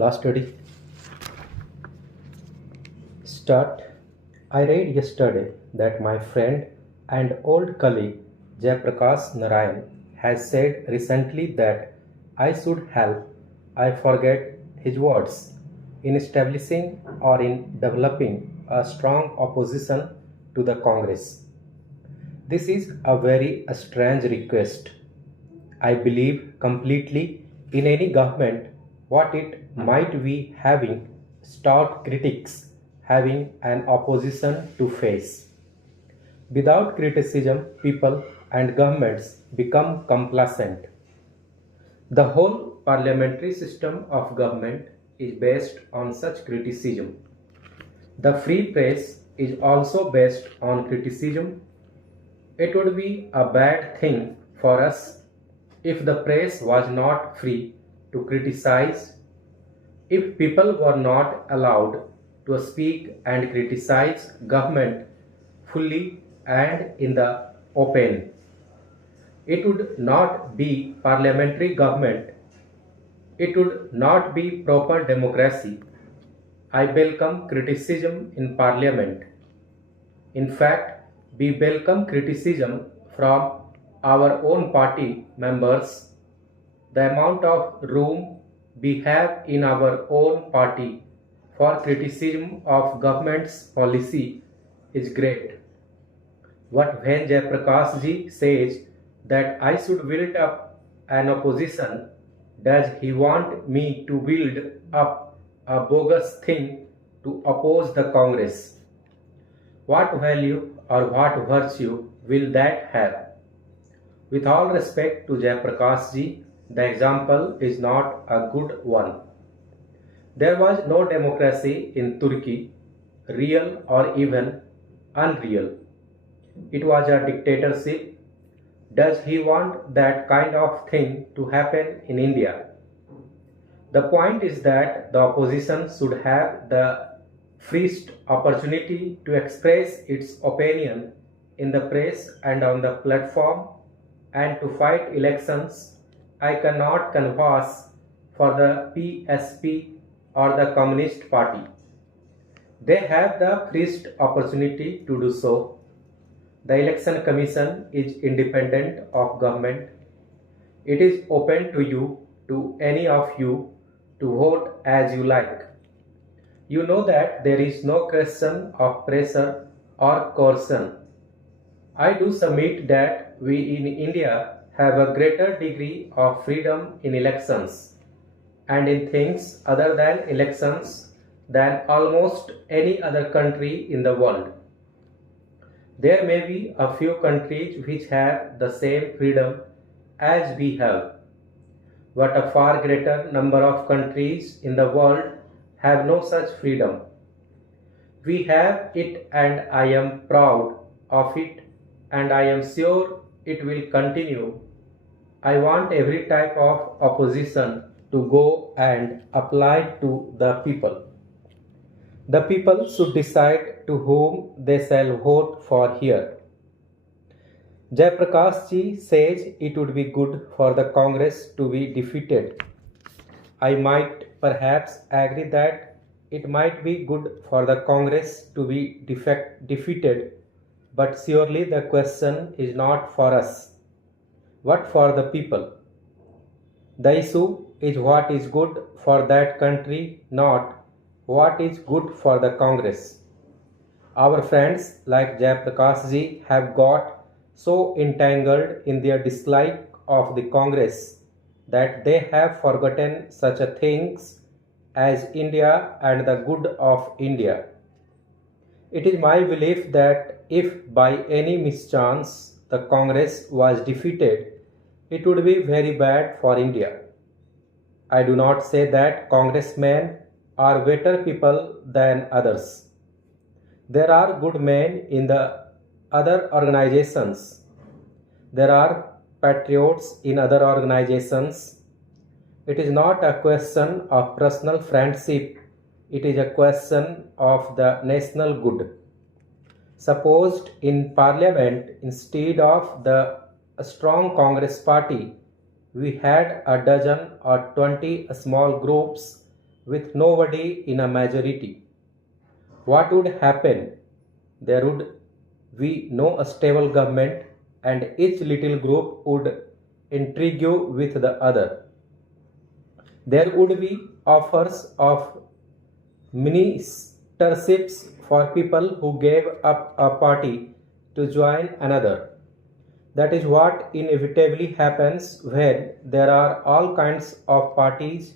Last study. Start. I read yesterday that my friend and old colleague Jayaprakash Narayan has said recently that I should help, I forget his words, in establishing or in developing a strong opposition to the Congress. This is a very strange request. I believe completely in any government what it might be having stout critics, having an opposition to face. Without criticism, people and governments become complacent. The whole parliamentary system of government is based on such criticism. The free press is also based on criticism. It would be a bad thing for us if the press was not free to criticize, if people were not allowed to speak and criticize government fully and in the open. It would not be parliamentary government. It would not be proper democracy. I welcome criticism in parliament. In fact, we welcome criticism from our own party members. The amount of room we have in our own party for criticism of government's policy is great. What when Jayaprakash ji says that I should build up an opposition, does he want me to build up a bogus thing to oppose the Congress? What value or what virtue will that have? With all respect to Jayaprakash ji, the example is not a good one. There was no democracy in Turkey, real or even unreal. It was a dictatorship. Does he want that kind of thing to happen in India? The point is that the opposition should have the freest opportunity to express its opinion in the press and on the platform and to fight elections. I cannot canvass for the PSP or the Communist Party. They have the freest opportunity to do so. The Election Commission is independent of government. It is open to you, to any of you, to vote as you like. You know that there is no question of pressure or coercion. I do submit that we in India have a greater degree of freedom in elections and in things other than elections than almost any other country in the world. There may be a few countries which have the same freedom as we have, but a far greater number of countries in the world have no such freedom. We have it and I am proud of it and I am sure it will continue. I want every type of opposition to go and apply to the people. The people should decide to whom they shall vote for here. Jayaprakash ji says it would be good for the Congress to be defeated. I might perhaps agree that it might be good for the Congress to be defeated, but surely the question is not for us, but for the people. The issue is what is good for that country, not what is good for the Congress. Our friends like Jayaprakash ji have got so entangled in their dislike of the Congress that they have forgotten such a things as India and the good of India. It is my belief that if by any mischance the Congress was defeated, it would be very bad for India. I do not say that congressmen are better people than others. There are good men in the other organizations. There are patriots in other organizations. It is not a question of personal friendship. It is a question of the national good. Supposed in parliament, instead of the strong Congress party, we had a dozen or 20 small groups with nobody in a majority. What would happen? There would be no stable government, and each little group would intrigue with the other. There would be offers of ministerships for people who gave up a party to join another. That is what inevitably happens when there are all kinds of parties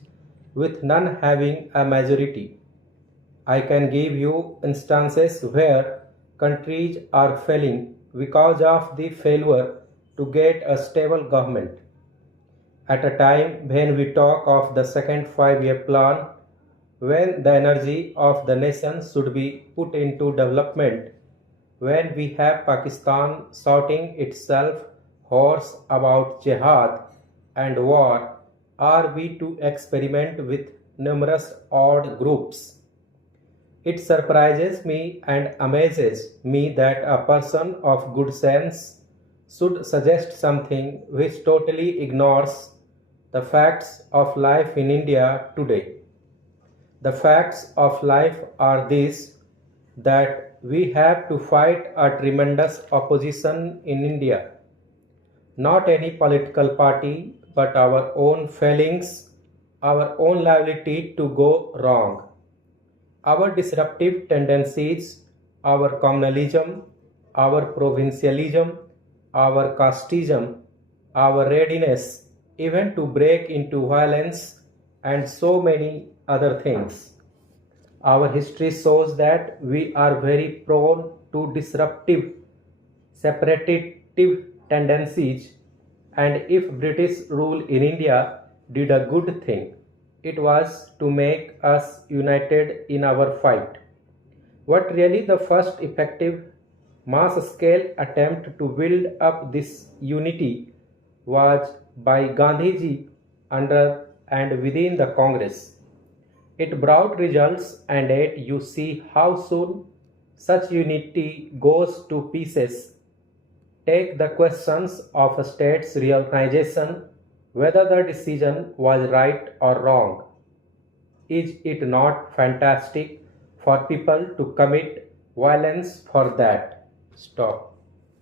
with none having a majority. I can give you instances where countries are failing because of the failure to get a stable government. At a time when we talk of the second 5 year plan, when the energy of the nation should be put into development, when we have Pakistan shouting itself hoarse about jihad and war, are we to experiment with numerous odd groups? It surprises me and amazes me that a person of good sense should suggest something which totally ignores the facts of life in India today. The facts of life are these, that we have to fight a tremendous opposition in India. Not any political party, but our own failings, our own liability to go wrong, our disruptive tendencies, our communalism, our provincialism, our casteism, our readiness even to break into violence, and so many other things. Our history shows that we are very prone to disruptive, separative tendencies, and if British rule in India did a good thing, it was to make us united in our fight. What really the first effective mass scale attempt to build up this unity was by Gandhiji under and within the Congress. It brought results, and yet you see how soon such unity goes to pieces. Take the questions of a state's reorganization, whether the decision was right or wrong. Is it not fantastic for people to commit violence for that? Stop.